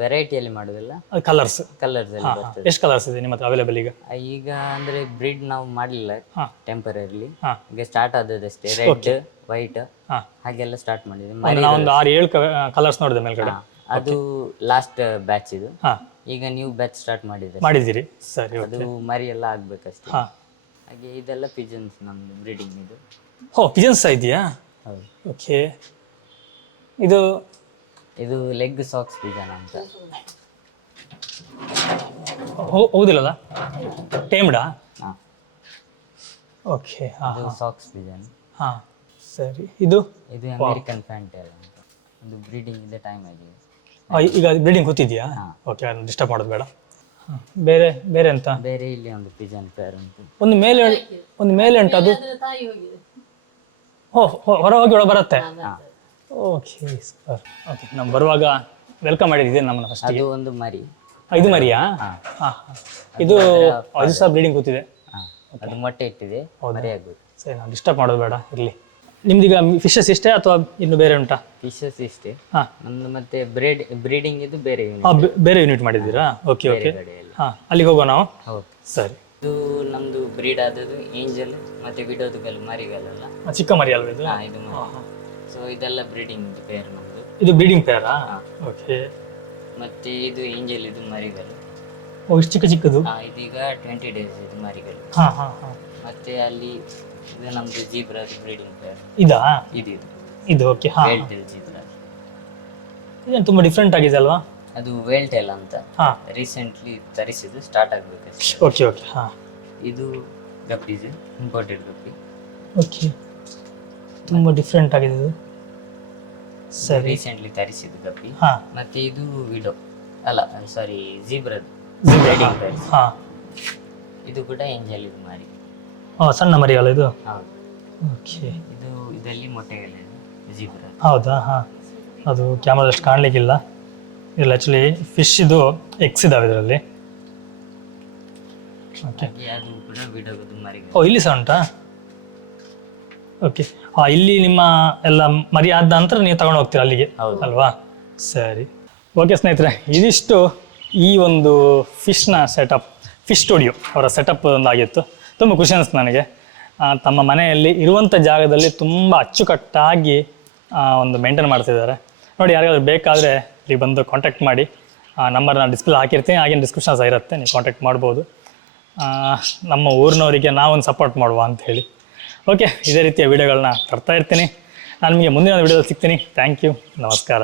ವೆರೈಟಿಯಲ್ಲಿ ಮಾಡೋದಿಲ್ಲ, ಕಲರ್ಸ್ ಅಲ್ಲಿ ಬರ್ತದೆ. ಎಷ್ಟು ಕಲರ್ಸ್ ಇದೆ ನಿಮ್ಮ ಹತ್ರ ಅವೈಲೇಬಲ್ ಈಗ? ಈಗ ಅಂದ್ರೆ ಬ್ರೀಡ್ ನಾವು ಮಾಡಲಿಲ್ಲ, ಟೆಂಪರರಿಲಿ. ಈಗ ಸ್ಟಾರ್ಟ್ ಆದದಷ್ಟೇ. ರೆಡ್, ವೈಟ್ ಹಾಗೆಲ್ಲ ಸ್ಟಾರ್ಟ್ ಮಾಡಿದ್ವಿ. ಒಂದು 6-7 ಕಲರ್ಸ್ ನೋಡಿದೆ ಮೇಲ್ಗಡೆ. ಅದು ಲಾಸ್ಟ್ ಬ್ಯಾಚ್ ಇದು. ಈಗ ನ್ಯೂ ಬ್ಯಾಚ್ ಸ್ಟಾರ್ಟ್ ಮಾಡಿದ್ದೀರಿ. ಸರಿ. ಅದು ಮರಿ ಎಲ್ಲ ಆಗ್ಬೇಕಷ್ಟೇ. ಹಾಗೆ ಇದೆಲ್ಲ ಪಿಜನ್ಸ್ ನಮ್ದು ಬ್ರೀಡಿಂಗ್ ಇದು. ಪಿಜನ್ಸ್ ಇದೆಯಾ? ಹೌದು. ಓಕೆ. ಇದು ಲೆಗ್ ಸಾಕ್ಸ್ ಪಿಜನ್ ಅಂತ. ಹೌದಿಲ್ಲಲ್ಲ? ಟೇಮ್ಡಾ? ಓಕೆ. Socks Pigeon. ಸರಿ. ಇದು ಅಮೆರಿಕನ್ ಫ್ಯಾಂಟೇಲ್ ಅಂತ. ಅದು ಬ್ರೀಡಿಂಗ್ ಇದೆ, ಟೈಮ್ ಆಗಿದೆ. ಈಗ ಬ್ರೀಡಿಂಗ್ ಕೂತಿದ್ಯಾ? ಓಕೆ, ಅದನ್ನು ಡಿಸ್ಟರ್ಬ್ ಮಾಡೋದು ಬೇಡ. ಬೇರೆ ಅಂತ? ಬೇರೆ ಇಲ್ಲಿ ಒಂದು ಪಿಜನ್ ಪೇರ್ ಉಂಟು. ಒಂದು ಮೇಲೆ ಉಂಟು. ಅದು ಹೊರ ಹೋಗಿ ಒಳ ಬರುತ್ತೆ. Okay sir. ಓಕೆ, ನಾವು ಬರುವಾಗ ವೆಲ್ಕಮ್ ಮಾಡಿದ್ದೆ ನಮ್ಮನ್ನ ಫಸ್ಟ್. ಅದು ಒಂದು ಮರಿ. ಇದು ಮರಿಯಾ? ಇದು ಸಹ ಬ್ರೀಡಿಂಗ್ ಕೂತಿದೆ. ಅದು ಮೊಟ್ಟೆ ಇಟ್ಟಿದೆ, ಮರಿ ಆಗ್ಬೇಕು. ಸರಿ, ನಾವು ಡಿಸ್ಟರ್ಬ್ ಮಾಡೋದು ಬೇಡ, ಇರಲಿ. ನಿಮ್ದೀಗ ಫಿಶಸ್ ಇಷ್ಟೇ ಅಥವಾ ಇನ್ನು ಬೇರೆ ಉಂಟಾ? ಫಿಶಸ್ ಇಷ್ಟೇ ನಮ್ದು. ಮತ್ತೆ ಬ್ರೀಡಿಂಗ್ ಇದು ಬೇರೆ ಯೂನಿಟ್ ಮಾಡಿದ್ದೀರಾ? Okay okay. ಅಲ್ಲಿಗೆ ಹೋಗೋಣ ನಾವು. ಸರಿ. ಇದು ನಮ್ದು ಬ್ರೀಡ್ ಆದದ್ದು ಏಂಜಲ್ ಮತ್ತೆ ಬಿಡೋದು ಮರಿಗಳೆಲ್ಲ. ಚಿಕ್ಕ ಮರಿ ಅಲ್ವಾ ಇದು? ಇದು ಸೊ ಇದೆಲ್ಲ ಬ್ರೀಡಿಂಗ್ ಪೇರ್ ನಮ್ದು. ಇದು ಬ್ರೀಡಿಂಗ್ ಪೇರಾ? ಓಕೆ. ಮತ್ತೆ ಇದು ಏಂಜಲ್, ಇದು ಮರಿಗಳು. ಓ, ಇಷ್ಟು ಚಿಕ್ಕ ಚಿಕ್ಕದು? ಇದೀಗ 20 days ಇದು ಮರಿಗಳು. ಮತ್ತೆ ಅಲ್ಲಿ ಇದು ನಮ್ದು ಜೀಬ್ರಾ ಬ್ರೀಡಿಂಗ್ ಪೇರ್. ಇದಾ? ಇದು ಓಕೆ. Veil tail zebra. ಇದೇನು ತುಂಬಾ ಡಿಫ್ರೆಂಟ್ ಆಗಿದೆ ಅಲ್ವಾ? ಅದು ವೇಲ್ ಟೇಲ್ ಅಂತ ರೀಸೆಂಟ್ಲಿ ತರಿಸಿದ್ದು, ಸ್ಟಾರ್ಟ್ ಆಗ್ಬೇಕಷ್ಟೇ. Okay okay. ಇದು ಗಪ್ಪೀಸ್, ಇಂಪೋರ್ಟೆಡ್ ಗಪ್ಪಿ. ಓಕೆ, ತುಂಬಾ ಡಿಫ್ರೆಂಟ್ ಆಗಿದೆ ಇದು. ಸರಿ, ರೀಸೆಂಟ್ಲಿ ತರಿಸಿದ್ದು ಗಪ್ಪಿ. ಮತ್ತೆ ಇದು ವಿಡೋ ಅಲ್ಲ, ಸಾರಿ, ಜೀಬ್ರಾ. ಇದು ಕೂಡ ಏಂಜಲ್ ಇದು ಮರಿ. ಸಣ್ಣ ಮರಿ ಅಲ್ಲ ಇದು? ಹೌದು. ಓಕೆ. ಇದು ಇದರಲ್ಲಿ ಮೊಟ್ಟೆಗಳಿದೆ ಜೀಬ್ರಾ. ಹೌದಾ? ಅದು ಕ್ಯಾಮ್ರಾದಷ್ಟು ಕಾಣಲಿಕ್ಕಿಲ್ಲ. ಇಲ್ಲ, ಆ್ಯಕ್ಚುಲಿ ಫಿಶ್ ಇದು ಎಗ್ಸ್ ಇದಾವೆ ಇದರಲ್ಲಿ. ಓಕೆ. ಅದು ಕೂಡ ವಿಡೋದು ಮರಿ. ಓ, ಇಲ್ಲಿ ಸಹ ಉಂಟಾ? ಓಕೆ. ಇಲ್ಲಿ ನಿಮ್ಮ ಎಲ್ಲ ಮರಿ ಆದ ನಂತರ ನೀವು ತಗೊಂಡು ಹೋಗ್ತೀರಾ ಅಲ್ಲಿಗೆ ಅಲ್ವಾ? ಸರಿ, ಓಕೆ ಸ್ನೇಹಿತರೆ, ಇದಿಷ್ಟು ಈ ಒಂದು ಫಿಶ್ನ ಸೆಟಪ್, ಫಿಶ್ ಸ್ಟುಡಿಯೋ ಅವರ ಸೆಟಪ್ ಒಂದಾಗಿತ್ತು. ತುಂಬ ಖುಷಿ ಅನಿಸ್ತು ನನಗೆ. ತಮ್ಮ ಮನೆಯಲ್ಲಿ ಇರುವಂಥ ಜಾಗದಲ್ಲಿ ತುಂಬ ಅಚ್ಚುಕಟ್ಟಾಗಿ ಒಂದು ಮೇಂಟೈನ್ ಮಾಡ್ತಿದ್ದಾರೆ ನೋಡಿ. ಯಾರಿಗಾದ್ರೂ ಬೇಕಾದರೆ ಇಲ್ಲಿ ಬಂದು ಕಾಂಟ್ಯಾಕ್ಟ್ ಮಾಡಿ. ನಂಬರ್ನ ಡಿಸ್ಪ್ಲೇ ಹಾಕಿರ್ತೀನಿ, ಹಾಗೇನು ಡಿಸ್ಕ್ರಿಪ್ಷನ್ ಸಹ ಇರುತ್ತೆ, ನೀವು ಕಾಂಟ್ಯಾಕ್ಟ್ ಮಾಡ್ಬೋದು. ನಮ್ಮ ಊರಿನವರಿಗೆ ನಾವೊಂದು ಸಪೋರ್ಟ್ ಮಾಡುವ ಅಂಥೇಳಿ. ಓಕೆ, ಇದೇ ರೀತಿಯ ವೀಡಿಯೋಗಳನ್ನ ತರ್ತಾ ಇರ್ತೀನಿ. ನಾನು ನಿಮಗೆ ಮುಂದಿನ ವೀಡಿಯೋದಲ್ಲಿ ಸಿಗ್ತೀನಿ. ಥ್ಯಾಂಕ್ ಯು, ನಮಸ್ಕಾರ.